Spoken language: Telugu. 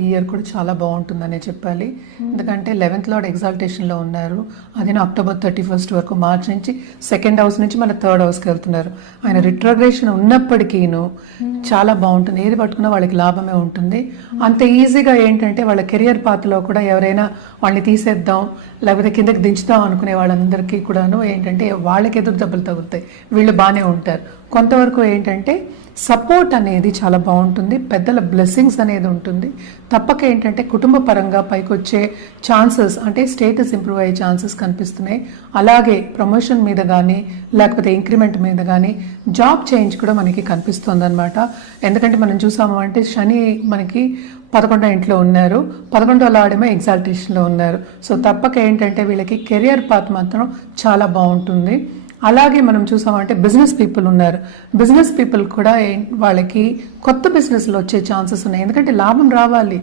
ఈ ఇయర్ కూడా చాలా బాగుంటుందనే చెప్పాలి. ఎందుకంటే 11th లార్డ్ ఎగ్జాల్టేషన్ లో ఉన్నారు. అది అక్టోబర్ 31st వరకు, మార్చ్ నుంచి 2nd హౌస్ నుంచి మన 3rd హౌస్ కి వెళ్తున్నారు. ఆయన రిట్రోగ్రేషన్ ఉన్నప్పటికీను చాలా బాగుంటుంది. ఏది పట్టుకున్నా వాళ్ళకి లాభమే ఉంటుంది. అంత ఈజీగా ఏంటంటే వాళ్ళ కెరియర్ పాత్ లో కూడా ఎవరైనా వాళ్ళని తీసేద్దాం లేకపోతే కిందకి దించుదాం అనుకునే వాళ్ళందరికీ కూడాను ఏంటంటే వాళ్ళకి ఎదురు దెబ్బలు తగులుతాయి. వీళ్ళు బాగానే ఉంటారు. కొంతవరకు ఏంటంటే సపోర్ట్ అనేది చాలా బాగుంటుంది. పెద్దల బ్లెస్సింగ్స్ అనేది ఉంటుంది. తప్పక ఏంటంటే కుటుంబ పరంగా పైకి వచ్చే ఛాన్సెస్, అంటే స్టేటస్ ఇంప్రూవ్ అయ్యే ఛాన్సెస్ కనిపిస్తున్నాయి. అలాగే ప్రమోషన్ మీద కానీ లేకపోతే ఇంక్రిమెంట్ మీద కానీ జాబ్ చేంజ్ కూడా మనకి కనిపిస్తుంది అనమాట. ఎందుకంటే మనం చూసాము అంటే శని మనకి 11వ ఇంట్లో ఉన్నారు, 11వ లార్డేమో ఎగ్జాల్టేషన్లో ఉన్నారు. సో తప్పక ఏంటంటే వీళ్ళకి కెరియర్ పాత్ మాత్రం చాలా బాగుంటుంది. అలాగే మనం చూసామంటే బిజినెస్ పీపుల్ ఉన్నారు. బిజినెస్ పీపుల్ కూడా వాళ్ళకి కొత్త బిజినెస్లు వచ్చే ఛాన్సెస్ ఉన్నాయి. ఎందుకంటే లాభం రావాలి.